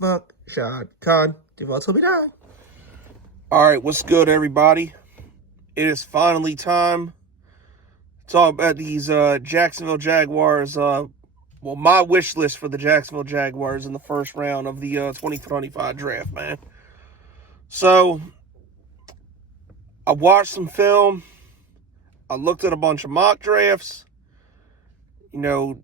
Fuck Shad Khan. Default will be down. All right, what's good, everybody? It is finally time to talk about these Jacksonville Jaguars. My wish list for the Jacksonville Jaguars in the first round of the 2025 draft, man. So, I watched some film. I looked at a bunch of mock drafts, to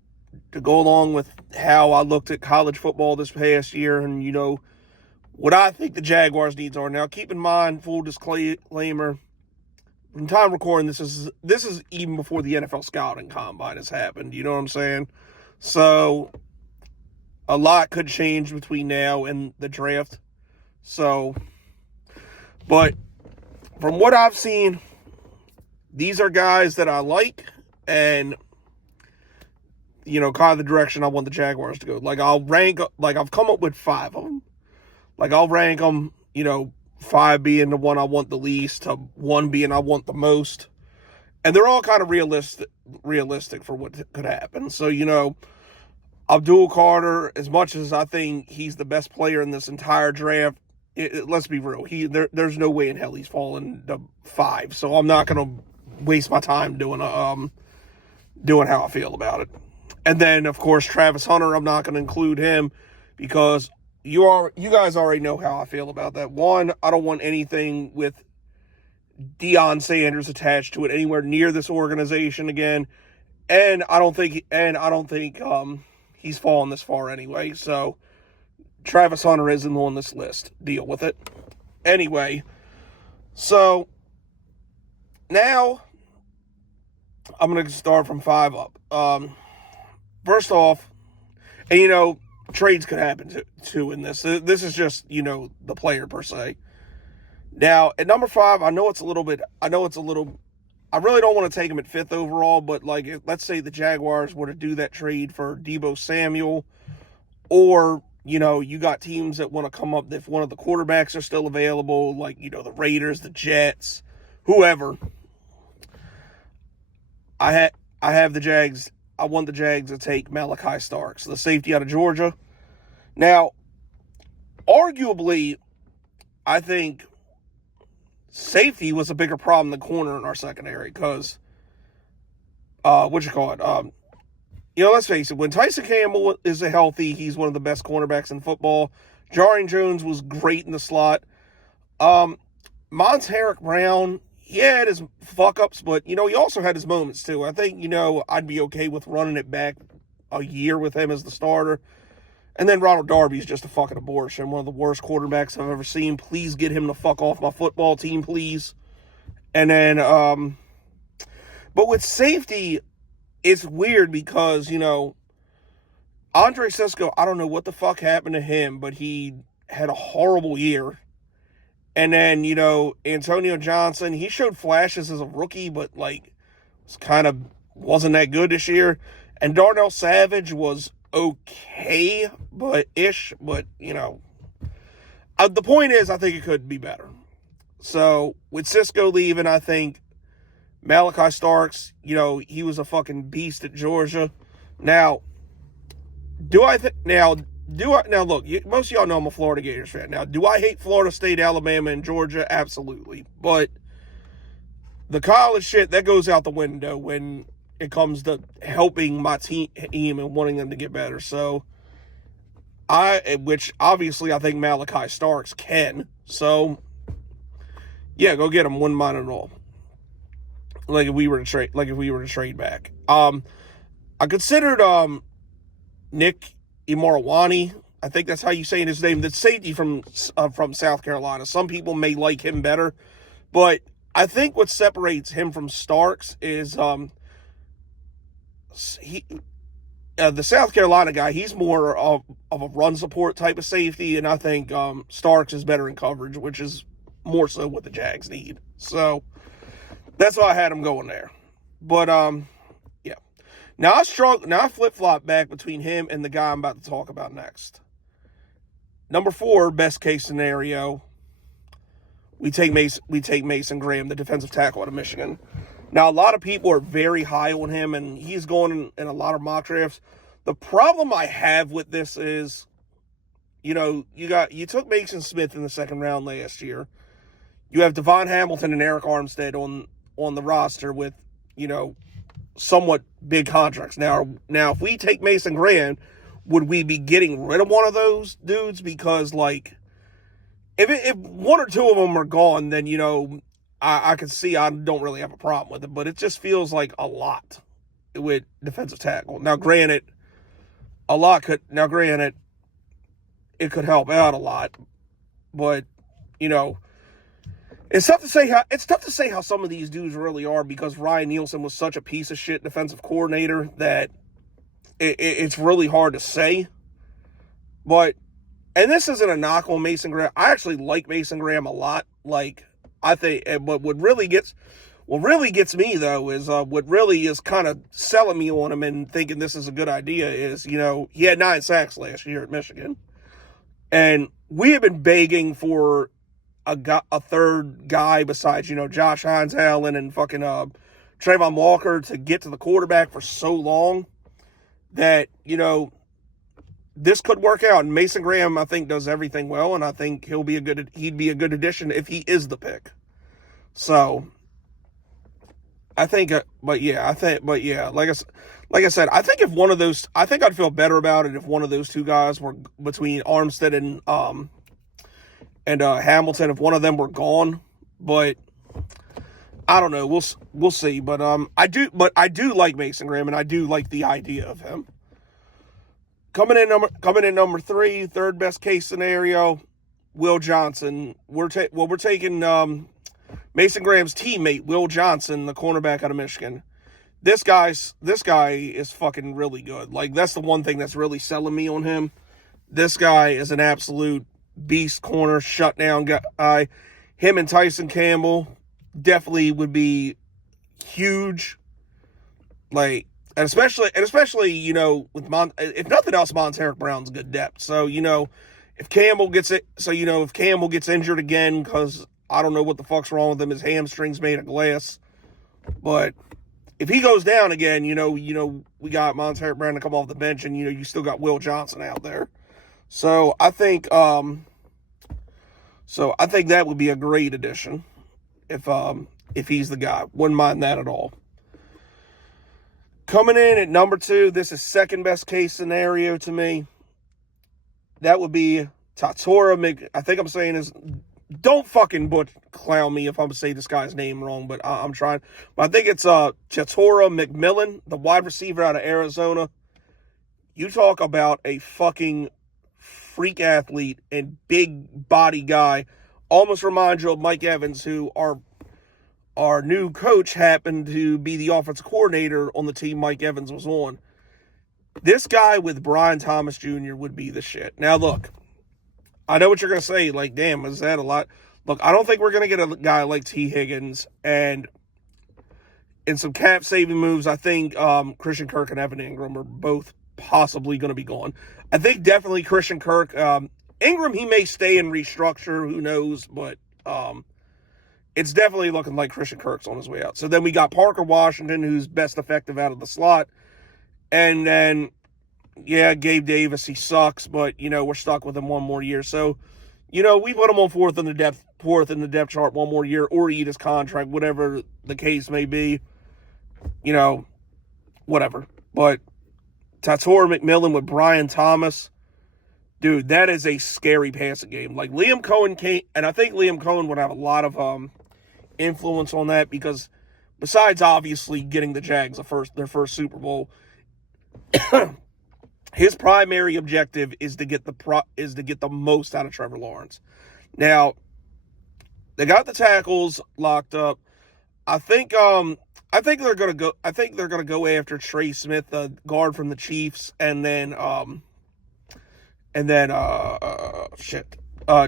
go along with how I looked at college football this past year and, what I think the Jaguars' needs are. Now, keep in mind, full disclaimer, from time recording, this is even before the NFL scouting combine has happened. You know what I'm saying? So, a lot could change between now and the draft. So, but from what I've seen, these are guys that I like and, kind of the direction I want the Jaguars to go. I've come up with 5 of them. I'll rank them, 5 being the one I want the least, to 1 being I want the most. And they're all kind of realistic for what could happen. So, Abdul Carter, as much as I think he's the best player in this entire draft, let's be real. There's no way in hell he's falling to 5. So I'm not going to waste my time doing how I feel about it. And then, of course, Travis Hunter, I'm not going to include him because you guys already know how I feel about that. 1, I don't want anything with Deion Sanders attached to it anywhere near this organization again. And I don't think he's fallen this far anyway. So Travis Hunter isn't on this list. Deal with it. Anyway, so now I'm going to start from 5 up. First off, and trades could happen too in this. This is just, the player per se. Now, at number 5, I really don't want to take him at 5th overall, but let's say the Jaguars were to do that trade for Deebo Samuel, or, you got teams that want to come up if one of the quarterbacks are still available, the Raiders, the Jets, whoever. I have the Jags. I want the Jags to take Malachi Starks, the safety out of Georgia. Now, arguably, I think safety was a bigger problem than corner in our secondary because, let's face it, when Tyson Campbell is healthy, he's one of the best cornerbacks in football. Jarring Jones was great in the slot. Montaric Brown, he had his fuck-ups, but, he also had his moments, too. I think, I'd be okay with running it back a year with him as the starter. And then Ronald Darby's just a fucking abortion. One of the worst quarterbacks I've ever seen. Please get him the fuck off my football team, please. And then, but with safety, it's weird because, Andre Sisco, I don't know what the fuck happened to him, but he had a horrible year. And then, Antonio Johnson, he showed flashes as a rookie, but, wasn't that good this year. And Darnell Savage was okay, but, the point is, I think it could be better. So, with Sisco leaving, I think Malachi Starks, he was a fucking beast at Georgia. Now, look, most of y'all know I'm a Florida Gators fan. Now, do I hate Florida State, Alabama, and Georgia? Absolutely. But the college shit, that goes out the window when it comes to helping my team and wanting them to get better. So, which obviously I think Malachi Starks can. So, yeah, go get him. Wouldn't mind at all. If we were to trade back. I considered Nick Imorwani, I think that's how you say his name, the safety from South Carolina. Some people may like him better, but I think what separates him from Starks is the South Carolina guy, he's more of a run support type of safety, and I think Starks is better in coverage, which is more so what the Jags need. So that's why I had him going there. But yeah. Now I flip-flop back between him and the guy I'm about to talk about next. Number 4, best case scenario, we take Mason Graham, the defensive tackle out of Michigan. Now, a lot of people are very high on him, and he's going in a lot of mock drafts. The problem I have with this is, you took Mason Smith in the second round last year. You have Devon Hamilton and Eric Armstead on the roster with, somewhat big contracts. Now, if we take Mason Graham, would we be getting rid of one of those dudes? Because, if one or two of them are gone, then, I can see I don't really have a problem with it, but it just feels like a lot with defensive tackle. Now, granted, it could help out a lot, but, it's tough to say how some of these dudes really are, because Ryan Nielsen was such a piece of shit defensive coordinator that it's really hard to say. And this isn't a knock on Mason Graham. I actually like Mason Graham a lot. I think, but what really gets me though is what really is kind of selling me on him and thinking this is a good idea is, he had 9 sacks last year at Michigan, and we have been begging for a third guy besides, Josh Hines Allen and fucking Trayvon Walker to get to the quarterback for so long that, this could work out. And Mason Graham, I think, does everything well, and I think he'd be a good addition if he is the pick. So, I think, like I said, I think I think I'd feel better about it if one of those two guys were between Armstead and Hamilton, if one of them were gone. But I don't know. We'll see. But I do like Mason Graham, and I do like the idea of him. Coming in number 3, third best case scenario, Will Johnson. We're taking Mason Graham's teammate, Will Johnson, the cornerback out of Michigan. This guy is fucking really good. That's the one thing that's really selling me on him. This guy is an absolute beast corner, shutdown guy. Him and Tyson Campbell definitely would be huge. And especially, with if nothing else, Monteric Brown's good depth. So, if Campbell gets injured again, because I don't know what the fuck's wrong with him, his hamstring's made of glass. But if he goes down again, we got Monteric Brown to come off the bench, and you still got Will Johnson out there. So I think that would be a great addition if he's the guy. Wouldn't mind that at all. Coming in at number 2, this is second best case scenario to me. That would be Tatora I think I'm saying his. Don't fucking clown me if I'm saying this guy's name wrong, but I'm trying. But I think it's Tatora McMillan, the wide receiver out of Arizona. You talk about a fucking freak athlete and big body guy. Almost reminds you of Mike Evans, who our new coach happened to be the offensive coordinator on the team Mike Evans was on. This guy with Brian Thomas Jr. would be the shit. Now, look, I know what you're going to say. Damn, is that a lot? Look, I don't think we're going to get a guy like T. Higgins. And in some cap-saving moves, I think Christian Kirk and Evan Ingram are both possibly going to be gone. I think definitely Christian Kirk. Ingram, he may stay and restructure. Who knows? But it's definitely looking like Christian Kirk's on his way out. So then we got Parker Washington, who's best effective out of the slot. And then, yeah, Gabe Davis, he sucks, but, we're stuck with him one more year. So, we put him on fourth in the depth chart one more year, or eat his contract, whatever the case may be. Whatever. But Tatora McMillan with Brian Thomas, dude, that is a scary passing game. Liam Cohen came, and I think Liam Cohen would have a lot of influence on that, because besides obviously getting the Jags their first Super Bowl, his primary objective is to get the most out of Trevor Lawrence. Now, they got the tackles locked up. I think they're gonna go after Trey Smith, the guard from the Chiefs, and then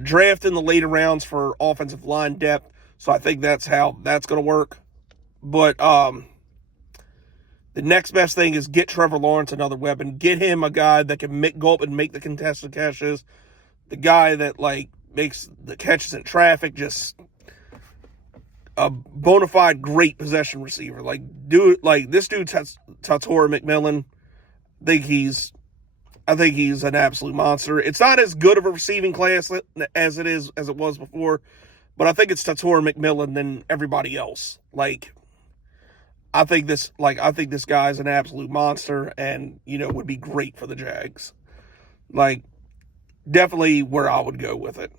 draft in the later rounds for offensive line depth. So I think that's how that's gonna work. But the next best thing is get Trevor Lawrence another weapon. Get him a guy that can go up and make the contested catches. The guy that makes the catches in traffic just a bona fide great possession receiver. Like this dude, Tatora McMillan, I think he's an absolute monster. It's not as good of a receiving class as it was before, but I think it's Tatora McMillan than everybody else. Like, I think this guy is an absolute monster, and would be great for the Jags. Like, definitely where I would go with it.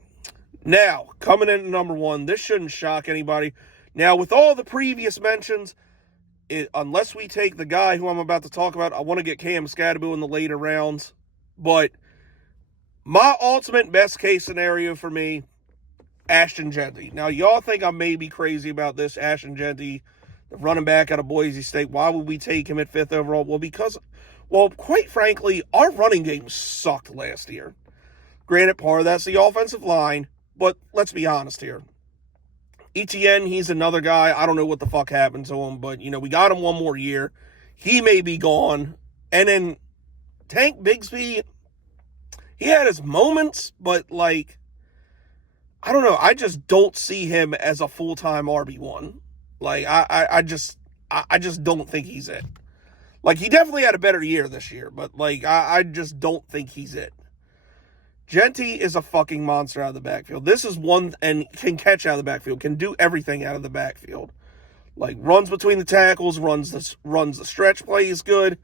Now, coming in at number 1, this shouldn't shock anybody. Now, with all the previous mentions, unless we take the guy who I'm about to talk about, I want to get Cam Scadaboo in the later rounds. But my ultimate best case scenario for me, Ashton Jeanty. Now, y'all think I may be crazy about this. Ashton Jeanty, the running back out of Boise State. Why would we take him at 5th overall? Well, quite frankly, our running game sucked last year. Granted, part of that's the offensive line, but let's be honest here. ETN, he's another guy. I don't know what the fuck happened to him, but, we got him one more year. He may be gone. And then Tank Bigsby, he had his moments, but, like, I don't know. I just don't see him as a full-time RB1. Like, I just don't think he's it. Like, he definitely had a better year this year, but, like, I just don't think he's it. Jeanty is a fucking monster out of the backfield. This is one, and can catch out of the backfield, can do everything out of the backfield. Like, runs between the tackles, runs the stretch play is good.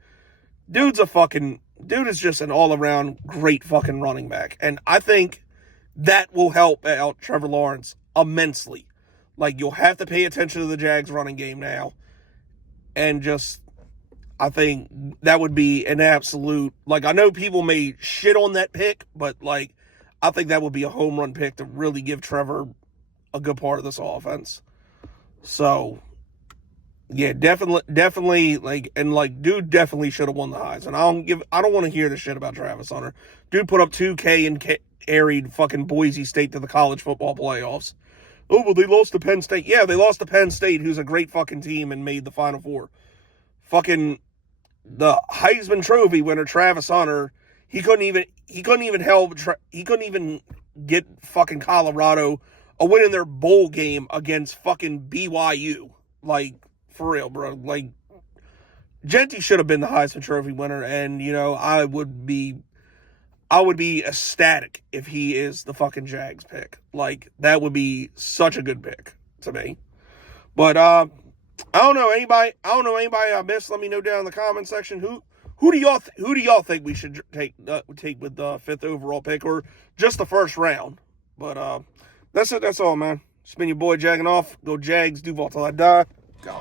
Dude is just an all-around great fucking running back. And I think that will help out Trevor Lawrence immensely. Like, you'll have to pay attention to the Jags running game now. And I think that would be an absolute, like, I know people may shit on that pick, but, like, I think that would be a home run pick to really give Trevor a good part of this offense. So, yeah, definitely, dude definitely should have won the Heisman. I don't want to hear the shit about Travis Hunter. Dude put up 2K and carried fucking Boise State to the college football playoffs. Oh, well, they lost to Penn State. Yeah, they lost to Penn State, who's a great fucking team and made the Final Four. Fucking the Heisman Trophy winner, Travis Hunter, he couldn't even get fucking Colorado a win in their bowl game against fucking BYU. Like, for real, bro. Like, Jeanty should have been the Heisman Trophy winner, and, I would be ecstatic if he is the fucking Jags pick. Like, that would be such a good pick to me. But, I don't know anybody I missed. Let me know down in the comment section. Who do y'all think we should take with the 5th overall pick, or just the first round? But that's it. That's all, man. It's been your boy Jaginoff. Go Jags. Duval till I die. Go.